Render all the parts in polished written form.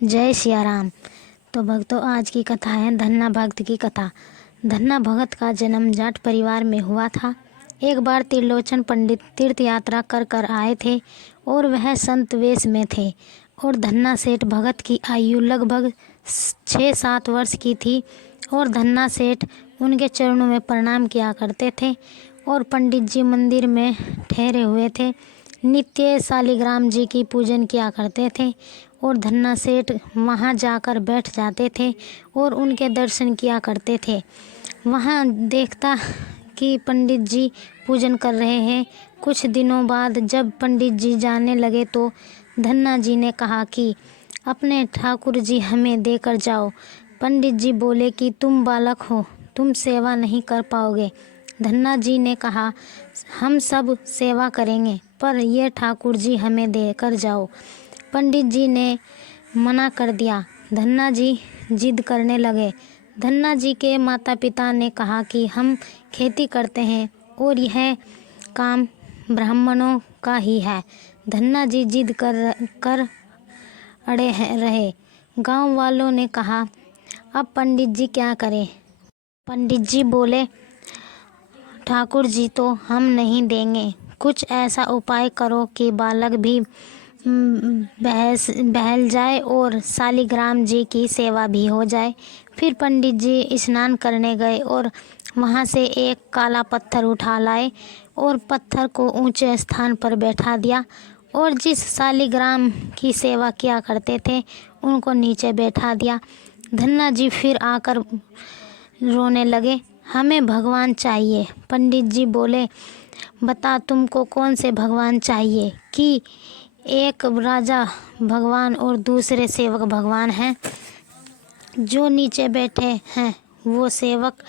जय सिया राम। तो भक्तों, आज की कथा है धन्ना भक्त की कथा। धन्ना भगत का जन्म जाट परिवार में हुआ था। एक बार त्रिलोचन पंडित तीर्थ यात्रा कर कर आए थे और वह संत वेश में थे। और धन्ना सेठ भगत की आयु लगभग 6-7 वर्ष की थी और धन्ना सेठ उनके चरणों में प्रणाम किया करते थे। और पंडित जी मंदिर में ठहरे हुए थे, नित्य शालिग्राम जी की पूजन किया करते थे। और धन्ना सेठ वहाँ जाकर बैठ जाते थे और उनके दर्शन किया करते थे। वहाँ देखता कि पंडित जी पूजन कर रहे हैं। कुछ दिनों बाद जब पंडित जी जाने लगे तो धन्ना जी ने कहा कि अपने ठाकुर जी हमें देकर जाओ। पंडित जी बोले कि तुम बालक हो, तुम सेवा नहीं कर पाओगे। धन्ना जी ने कहा, हम सब सेवा करेंगे, पर ये ठाकुर जी हमें देकर जाओ। पंडित जी ने मना कर दिया। धन्ना जी जिद करने लगे। धन्ना जी के माता पिता ने कहा कि हम खेती करते हैं और यह काम ब्राह्मणों का ही है। धन्ना जी जिद कर अड़े रहे। गांव वालों ने कहा, अब पंडित जी क्या करें। पंडित जी बोले, ठाकुर जी तो हम नहीं देंगे, कुछ ऐसा उपाय करो कि बालक भी बहल जाए और शालिग्राम जी की सेवा भी हो जाए। फिर पंडित जी स्नान करने गए और वहाँ से एक काला पत्थर उठा लाए और पत्थर को ऊंचे स्थान पर बैठा दिया और जिस शालिग्राम की सेवा किया करते थे उनको नीचे बैठा दिया। धन्ना जी फिर आकर रोने लगे, हमें भगवान चाहिए। पंडित जी बोले, बता तुमको कौन से भगवान चाहिए? कि एक राजा भगवान और दूसरे सेवक भगवान हैं। जो नीचे बैठे हैं वो सेवक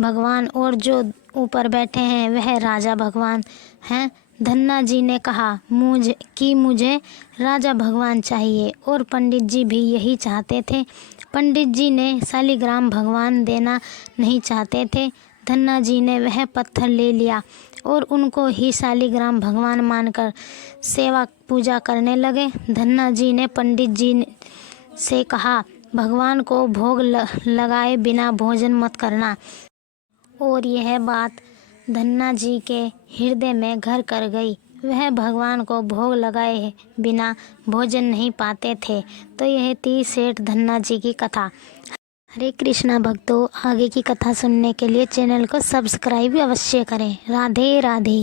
भगवान और जो ऊपर बैठे हैं वह राजा भगवान हैं। धन्ना जी ने कहा मुझे राजा भगवान चाहिए और पंडित जी भी यही चाहते थे। पंडित जी ने शालिग्राम भगवान देना नहीं चाहते थे। धन्ना जी ने वह पत्थर ले लिया और उनको ही शालिग्राम भगवान मानकर सेवा पूजा करने लगे। धन्ना जी ने पंडित जी से कहा, भगवान को भोग लगाए बिना भोजन मत करना। और यह बात धन्ना जी के हृदय में घर कर गई। वह भगवान को भोग लगाए बिना भोजन नहीं पाते थे। तो यह थी सेठ धन्ना जी की कथा। हरे कृष्णा भक्तों, आगे की कथा सुनने के लिए चैनल को सब्सक्राइब अवश्य करें। राधे राधे।